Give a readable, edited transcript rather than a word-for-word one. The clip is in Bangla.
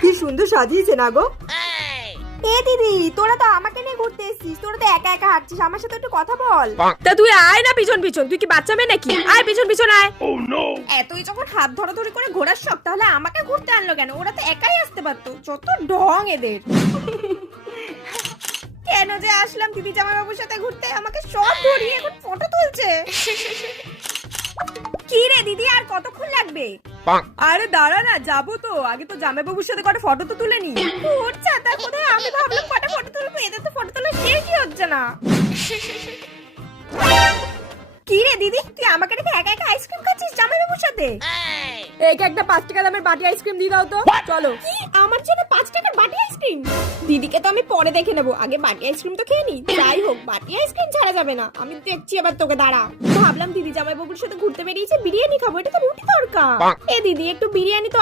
কি সুন্দর সাজিয়েছে না গো। এ দিদি, তোরা তো আমাকে নিয়ে ঘুরতে এসেছিস, তোরা তো একা একা হাঁটছিস, আমার সাথে একটু কথা বল। তা তুই আয় না পিছন পিছন, তুই কি বাচ্চা মেয়ে নাকি? আয় পিছন পিছন আয়। এতই যখন হাত ধরাধরি করে ঘোরার শখ, তাহলে আমাকে ঘুরতে আনলো কেন? ওরা তো একাই আসতে পারতো, যত ঢং এদের। কেন যে আসলাম দিদি জামাইবাবুর সাথে ঘুরতে, আমাকে সব ধরিয়ে এখন ফটো তুলছে। কি রে দিদি, আর কতক্ষণ লাগবে? আরে দাঁড়া না, যাবো তো, আগে তো জামাইবাবুর সাথে কটা ফটো তো তুলে নি। ওর ছাতা কোথায়? আমি ভাবলাম কটা ফটো তুলবো, এদের তো ফটো তোলা শেষই হচ্ছে না। কি রে দিদি, তুই আমাকে রেখে একা একা আইসক্রিম খাচ্ছিস জামাইবাবুর সাথে? একে একটা 5 টাকা দামের বাটি আইসক্রিম দিয়ে দাও তো। চলো। কি, আমার জন্য 5 টাকার বাটি আইসক্রিম? দিদিকে তো আমি পরে দেখে নেবো, আগে বাটি আইসক্রিম তো খেয়ে নি। যাই হোক, বাটি আইসক্রিম ছাড়া যাবে না, আমি দেখছি এবার তোকে, দাঁড়া। ভাবলাম দিদি জামাইবাবুর সাথে ঘুরতে বেরিয়েছে, বিরিয়ানি খাবো, এটা তো রুটি তড়কা। এ দিদি, একটু বিরিয়ানি তো